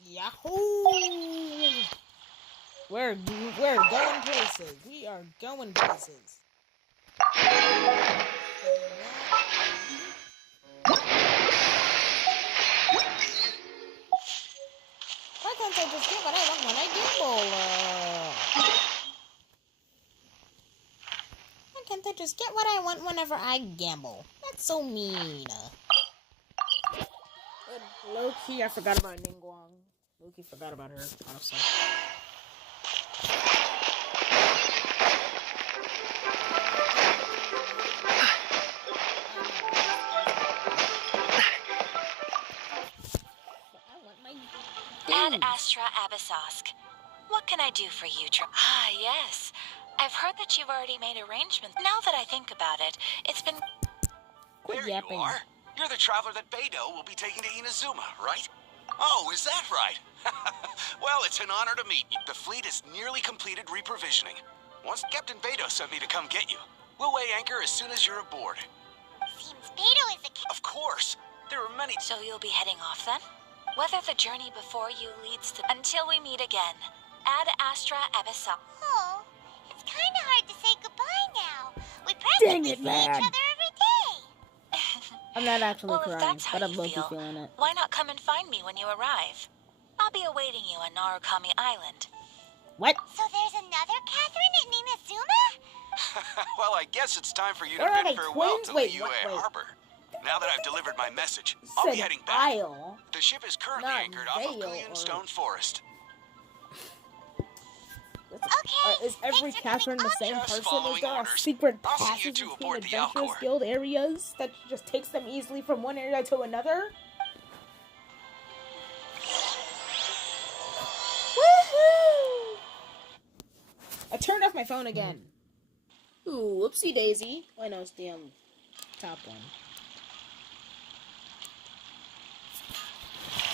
Yahoo! We're going places. We are going places. Why can't I just get what I want when I gamble? Why can't I just get what I want whenever I gamble? That's so mean. Low-key, I forgot about Ningguang. Low-key forgot about her, honestly. Ad Astra Abyssosk. What can I do for you, Ah, yes. I've heard that you've already made arrangements. Now that I think about it, it's been... Quit There yapping. you are. You're the traveler that Beto will be taking to Inazuma, right? Oh, is that right? Well, it's an honor to meet you. The fleet is nearly completed reprovisioning. Once Captain Beto sent me to come get you. We'll weigh anchor as soon as you're aboard. Seems Beto is the... Of course. There are many... So you'll be heading off then? Whether the journey before you leads to... Until we meet again. Ad Astra Abyssosk. Oh, it's kind of hard to say goodbye now. We Dang practically it, see man. each other every day. I'm not actually Well, if crying, that's how but I'm you low-key feel, feeling it. why not come and find me when you arrive? I'll be awaiting you on Narukami Island. What? So there's another Catherine in Inazuma? Well, I guess it's time for you to Where are bid they, farewell twins? to Wait, Liyue wait. Harbor. Now that I've delivered my message, You I'll be said heading back. Isle. The ship is currently Not anchored off of Vale Gleonstone or- Forest. Okay, Is every thanks for Catherine the coming same on. Just person? Is following there a orders. secret I'll see you passage two between aboard the Adventurers Alcor. Guild areas that just takes them easily from one area to another? Woohoo! I turned off my phone again. Ooh, whoopsie daisy. Why no, it's the top one.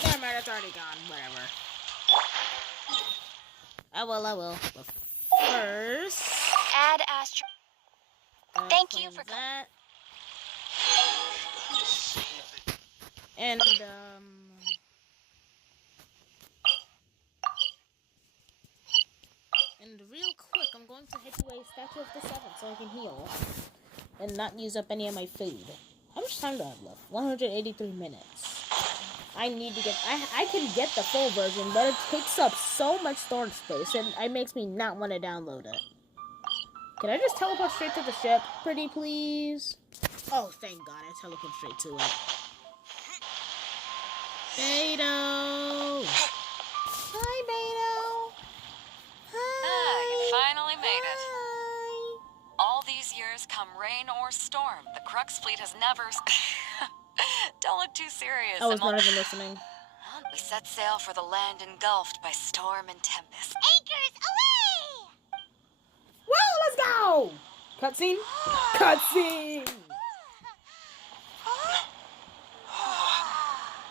Never mind, it's already gone. Whatever. I will. But first... Add Astro... Thank you for... that. And, And real quick, I'm going to hit you a Statue of the Seven so I can heal. And not use up any of my food. How much time do I have left? 183 minutes. I need to get... I can get the full version, but it takes up so much storage space, and it makes me not want to download it. Can I just teleport straight to the ship? Pretty please? Oh, thank God, I teleport straight to it. Beto! Hi, Beto! Hi! You finally made it. All these years, come rain or storm, the Crux fleet has never... Don't look too serious. I was not even listening. We set sail for the land engulfed by storm and tempest. Anchors away! Well, let's go! Cutscene? Cutscene!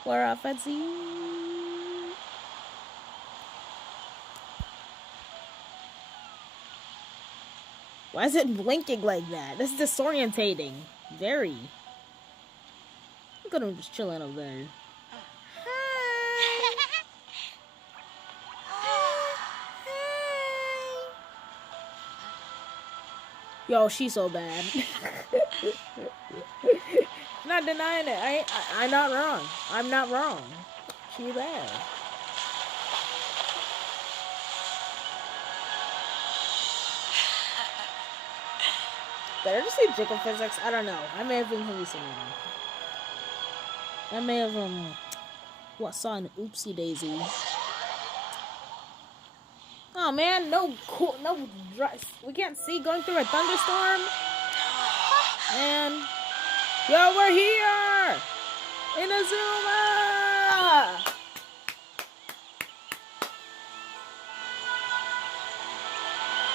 We're off at sea. Why is it blinking like that? This is disorientating. Very. Look at him just chilling over there. Yo, she's so bad. Not denying it. I'm not wrong. I'm not wrong. She's bad. Did I just say jiggle physics? I don't know. I may have been hallucinating. I may have saw an oopsie daisy. Oh man, no, we can't see going through a thunderstorm. And yo, we're here, Inazuma.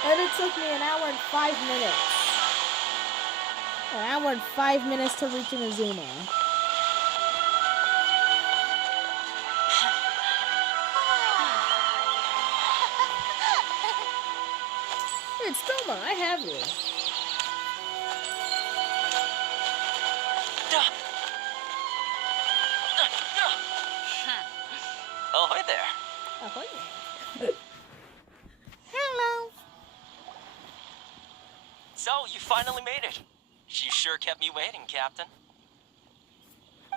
And it took me an hour and 5 minutes. An hour and 5 minutes to reach Inazuma. It's Toma, I have you. Ahoy there. Ahoy there. Hello. So, you finally made it. You sure kept me waiting, Captain.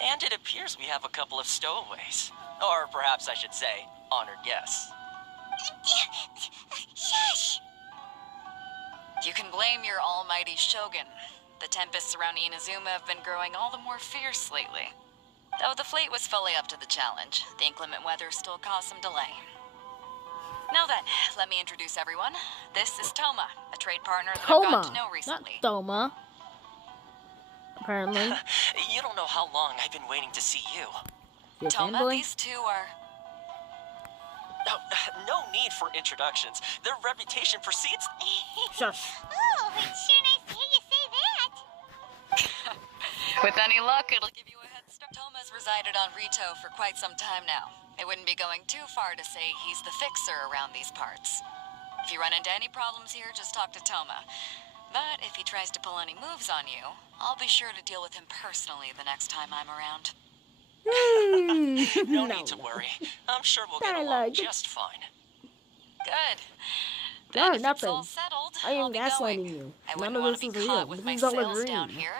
And it appears we have a couple of stowaways. Or perhaps I should say, honored guests. Shush! You can blame your almighty Shogun. The tempests around Inazuma have been growing all the more fierce lately. Though the fleet was fully up to the challenge, the inclement weather still caused some delay. Now then, let me introduce everyone. This is Toma, a trade partner that I've gotten to know recently. Not Toma. Apparently. You don't know how long I've been waiting to see you. Toma, these two are... No need for introductions. Their reputation precedes... Shush. Oh, it's sure nice to hear you say that. With any luck, it'll give you a head start. Toma's resided on Rito for quite some time now. It wouldn't be going too far to say he's the fixer around these parts. If you run into any problems here, just talk to Toma. But if he tries to pull any moves on you, I'll be sure to deal with him personally the next time I'm around. No need to worry. I'm sure we'll get along just fine. Good. Then if it's all nothing. settled, I am I'll be gaslighting going. you. I None wouldn't of want this to is be real. caught with my This is all a sails down dream. here.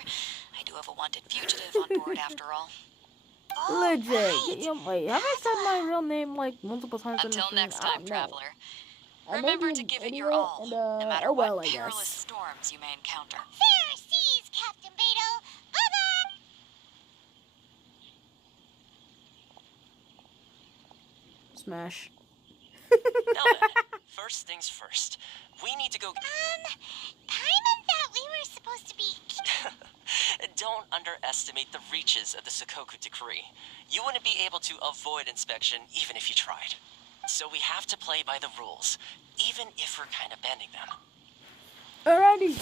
I do have a wanted fugitive on board after all. Legit. Right. Wait, have I said my real name like multiple times? Until in this next thing? I time, don't know. traveler. I may Remember be to an give it your idiot, all, and, no matter oh well, what I perilous guess. storms you may encounter. Fair seas, Captain Beto. Bye-bye. Smash. Now then, first things first. We need to go... Paimon thought we were supposed to be... Don't underestimate the reaches of the Sakoku Decree. You wouldn't be able to avoid inspection even if you tried. So we have to play by the rules, even if we're kind of bending them. Alrighty.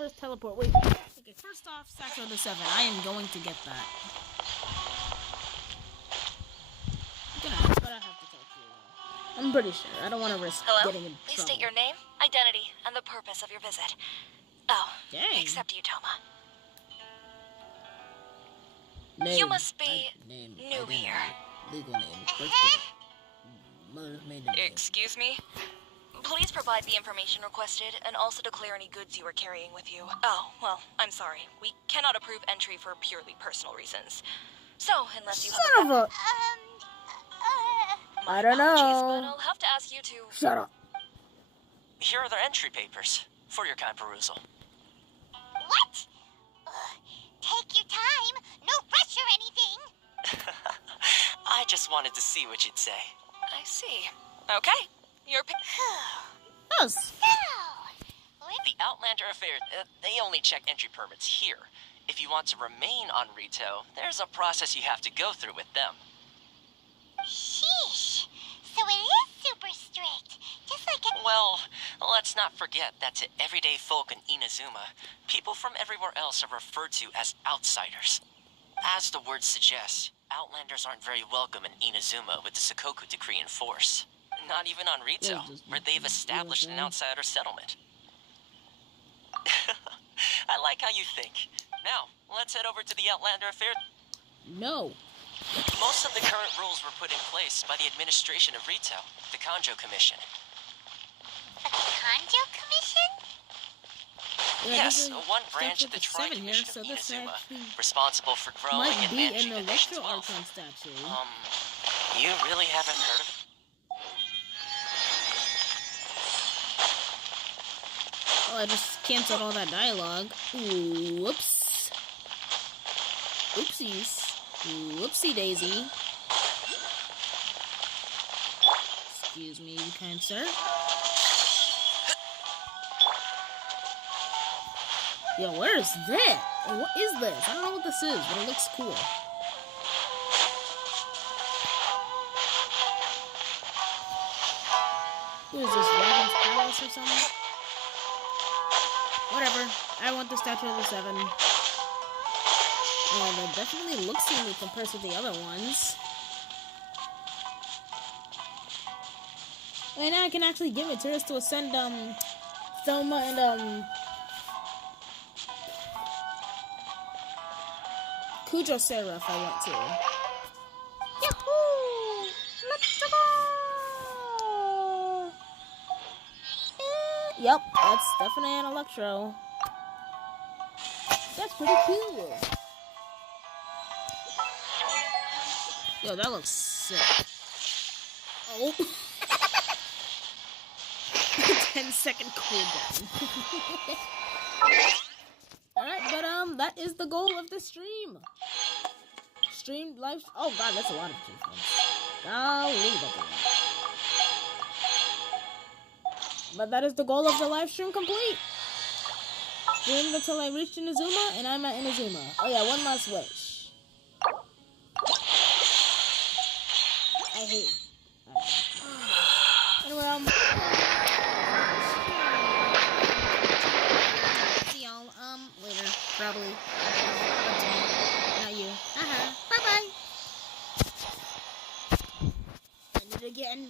first teleport. Wait. Okay, first off, Statue of the 7. I am going to get that. But I have to talk to you, though. I'm pretty sure. I don't want to risk getting in trouble. Please state your name, identity, and the purpose of your visit. Oh, Dang. except you, Toma. Name, You must be name, new identity, here. Legal name, birthday, mother's maiden name. Excuse me? Please provide the information requested and also declare any goods you are carrying with you. Oh, well, I'm sorry. We cannot approve entry for purely personal reasons. So, unless you Son of a... I don't know. But I'll have to ask you to... Shut up. Here are their entry papers for your kind perusal. What? Take your time. No rush or anything. I just wanted to see what you'd say. I see. Okay. Your pick. Yes. The Outlander affair, they only check entry permits here. If you want to remain on Rito, there's a process you have to go through with them. Sheesh. So it is super strict. Just like a... Well, let's not forget that to everyday folk in Inazuma, people from everywhere else are referred to as outsiders. As the word suggests, Outlanders aren't very welcome in Inazuma with the Sakoku decree in force. Not even on Rito, where they've established an outsider settlement. I like how you think. Now, let's head over to the Outlander affair. No. Most of the current rules were put in place by the administration of Rito, the Kanjo Commission. The Kanjo Commission? Yeah, Yes, one branch of the Tri Commission so of this Inazuma, actually responsible for growing might and be managing an the nation's electro wealth. archon statue. You really haven't heard of it? Oh, I just canceled all that dialogue. Ooh, whoops. Oopsies. Whoopsie daisy. Excuse me, kind sir. Yo, where is that? What is this? I don't know what this is, but it looks cool. Who is this? Dragon's Palace or something? Whatever. I want the Statue of the 7. It definitely looks unique compared to the other ones. And now I can actually give materials to ascend, Thelma and, Kujo Seraph if I want to. Yahoo! Let's go! Yep, that's definitely an Electro. That's pretty cool. Yo, that looks sick. Oh. 10-second cooldown. Alright, but that is the goal of the stream. Stream live. Oh god, that's a lot of achievements. Golly, that's a lot. But that is the goal of the live stream complete. Streamed until I reached Inazuma, and I'm at Inazuma. Oh yeah, one last wish. I hate. Anyway, see y'all, later, probably. Not you. Bye-bye. I need it again.